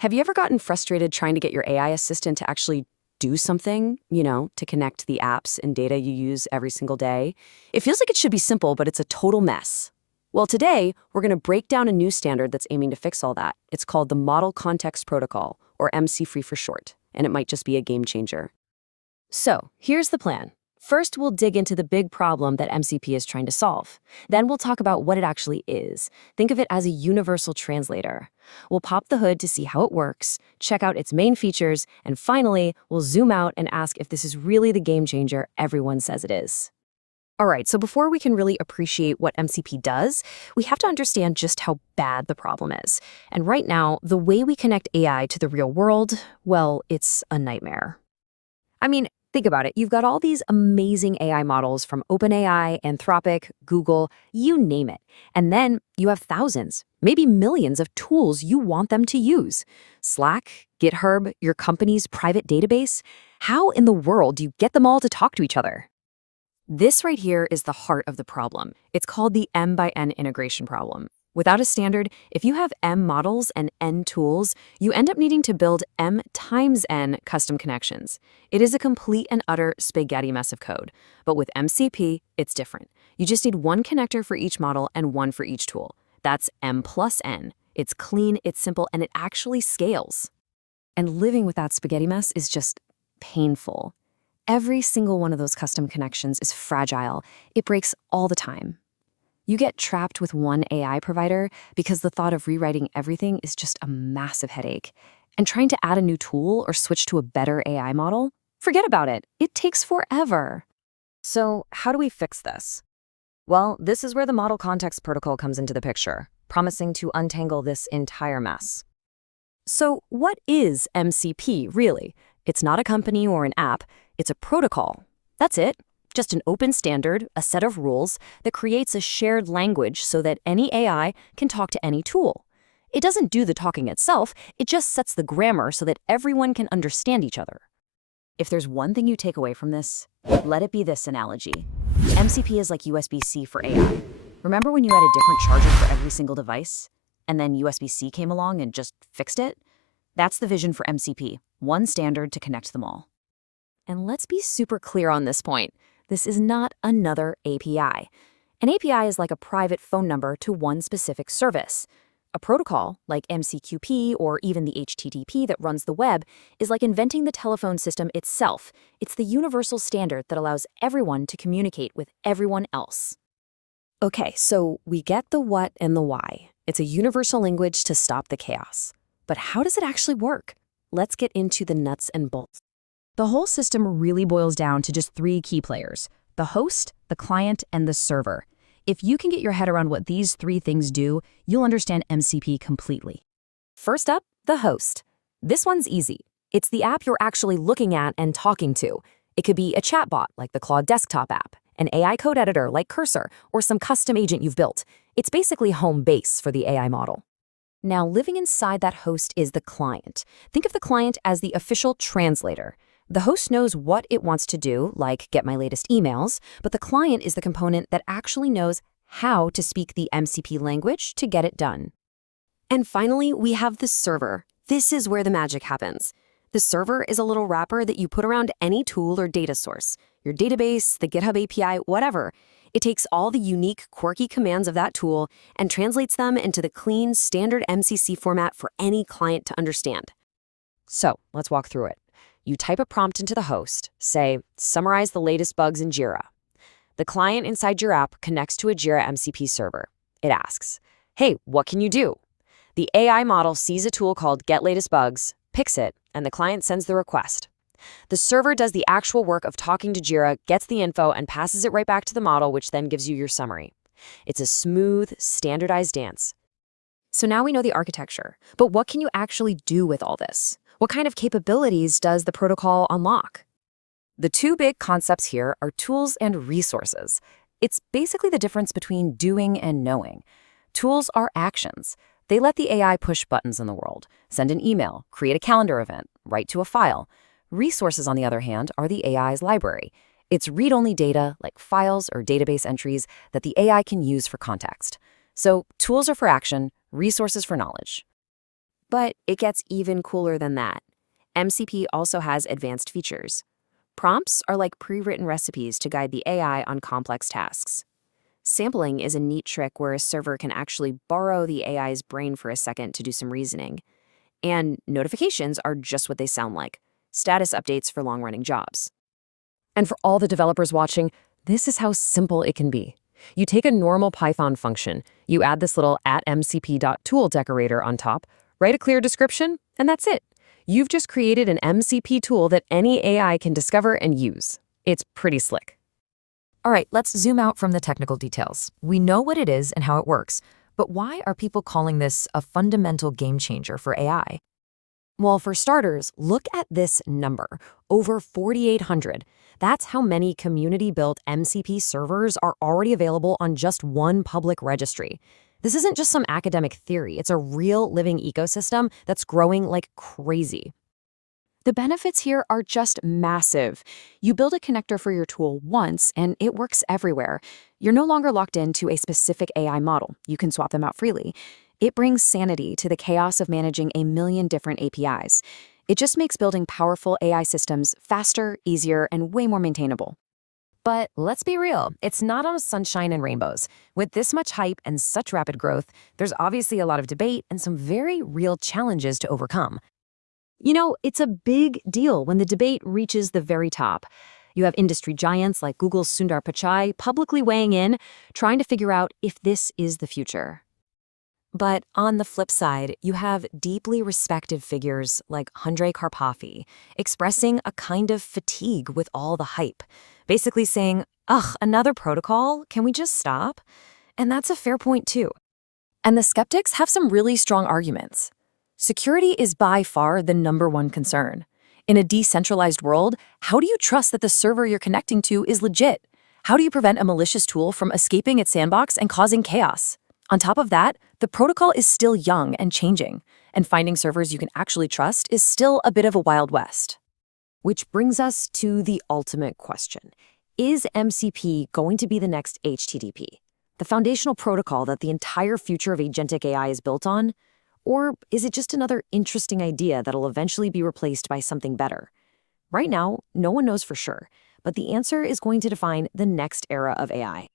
Have you ever gotten frustrated trying to get your AI assistant to actually do something, to connect the apps and data you use every single day? It feels like it should be simple, but it's a total mess. Well, today, we're going to break down a new standard that's aiming to fix all that. It's called the Model Context Protocol, or MCP for short, and it might just be a game changer. So, here's the plan. First, we'll dig into the big problem that MCP is trying to solve. Then we'll talk about what it actually is. Think of it as a universal translator. We'll pop the hood to see how it works, check out its main features, and finally, we'll zoom out and ask if this is really the game changer everyone says it is. All right, so before we can really appreciate what MCP does, we have to understand just how bad the problem is. And right now, the way we connect AI to the real world, well, it's a nightmare. I mean, think about it. You've got all these amazing AI models from OpenAI, Anthropic, Google, you name it. And then you have thousands, maybe millions of tools you want them to use. Slack, GitHub, your company's private database. How in the world do you get them all to talk to each other? This right here is the heart of the problem. It's called the M by N integration problem. Without a standard, if you have M models and N tools, you end up needing to build M times N custom connections. It is a complete and utter spaghetti mess of code. But with MCP, it's different. You just need one connector for each model and one for each tool. That's M plus N. It's clean, it's simple, and it actually scales. And living with that spaghetti mess is just painful. Every single one of those custom connections is fragile. It breaks all the time. You get trapped with one AI provider because the thought of rewriting everything is just a massive headache. And trying to add a new tool or switch to a better AI model? Forget about it. It takes forever. So, how do we fix this? Well, this is where the Model Context Protocol comes into the picture, promising to untangle this entire mess. So, what is MCP, really? It's not a company or an app. It's a protocol. That's it. Just an open standard, a set of rules that creates a shared language so that any AI can talk to any tool. It doesn't do the talking itself, it just sets the grammar so that everyone can understand each other. If there's one thing you take away from this, let it be this analogy. MCP is like USB-C for AI. Remember when you had a different charger for every single device? And then USB-C came along and just fixed it? That's the vision for MCP, one standard to connect them all. And let's be super clear on this point. This is not another API. An API is like a private phone number to one specific service. A protocol, like MCQP or even the HTTP that runs the web, is like inventing the telephone system itself. It's the universal standard that allows everyone to communicate with everyone else. Okay, so we get the what and the why. It's a universal language to stop the chaos. But how does it actually work? Let's get into the nuts and bolts. The whole system really boils down to just three key players: the host, the client, and the server. If you can get your head around what these three things do, you'll understand MCP completely. First up, the host. This one's easy. It's the app you're actually looking at and talking to. It could be a chatbot like the Claude desktop app, an AI code editor like Cursor, or some custom agent you've built. It's basically home base for the AI model. Now, living inside that host is the client. Think of the client as the official translator. The host knows what it wants to do, like get my latest emails, but the client is the component that actually knows how to speak the MCP language to get it done. And finally, we have the server. This is where the magic happens. The server is a little wrapper that you put around any tool or data source, your database, the GitHub API, whatever. It takes all the unique, quirky commands of that tool and translates them into the clean, standard MCC format for any client to understand. So, let's walk through it. You type a prompt into the host, say, summarize the latest bugs in Jira. The client inside your app connects to a Jira MCP server. It asks, hey, what can you do? The AI model sees a tool called Get Latest Bugs, picks it, and the client sends the request. The server does the actual work of talking to Jira, gets the info, and passes it right back to the model, which then gives you your summary. It's a smooth, standardized dance. So now we know the architecture, but what can you actually do with all this? What kind of capabilities does the protocol unlock? The two big concepts here are tools and resources. It's basically the difference between doing and knowing. Tools are actions. They let the AI push buttons in the world, send an email, create a calendar event, write to a file. Resources, on the other hand, are the AI's library. It's read-only data, like files or database entries, that the AI can use for context. So tools are for action, resources for knowledge. But it gets even cooler than that. MCP also has advanced features. Prompts are like pre-written recipes to guide the AI on complex tasks. Sampling is a neat trick where a server can actually borrow the AI's brain for a second to do some reasoning. And notifications are just what they sound like, status updates for long-running jobs. And for all the developers watching, this is how simple it can be. You take a normal Python function, you add this little @mcp.tool decorator on top, write a clear description, and that's it. You've just created an MCP tool that any AI can discover and use. It's pretty slick. All right, let's zoom out from the technical details. We know what it is and how it works, but why are people calling this a fundamental game changer for AI? Well, for starters, look at this number, over 4,800. That's how many community-built MCP servers are already available on just one public registry. This isn't just some academic theory, it's a real living ecosystem that's growing like crazy. The benefits here are just massive. You build a connector for your tool once, and it works everywhere. You're no longer locked into a specific AI model. You can swap them out freely. It brings sanity to the chaos of managing a million different APIs. It just makes building powerful AI systems faster, easier, and way more maintainable. But let's be real, it's not all sunshine and rainbows. With this much hype and such rapid growth, there's obviously a lot of debate and some very real challenges to overcome. You know, it's a big deal when the debate reaches the very top. You have industry giants like Google's Sundar Pichai publicly weighing in, trying to figure out if this is the future. But on the flip side, you have deeply respected figures like Andrej Karpathy expressing a kind of fatigue with all the hype, basically saying, ugh, another protocol? Can we just stop? And that's a fair point too. And the skeptics have some really strong arguments. Security is by far the #1 concern. In a decentralized world, how do you trust that the server you're connecting to is legit? How do you prevent a malicious tool from escaping its sandbox and causing chaos? On top of that, the protocol is still young and changing, and finding servers you can actually trust is still a bit of a Wild West. Which brings us to the ultimate question. Is MCP going to be the next HTTP? The foundational protocol that the entire future of agentic AI is built on? Or is it just another interesting idea that'll eventually be replaced by something better? Right now, no one knows for sure, but the answer is going to define the next era of AI.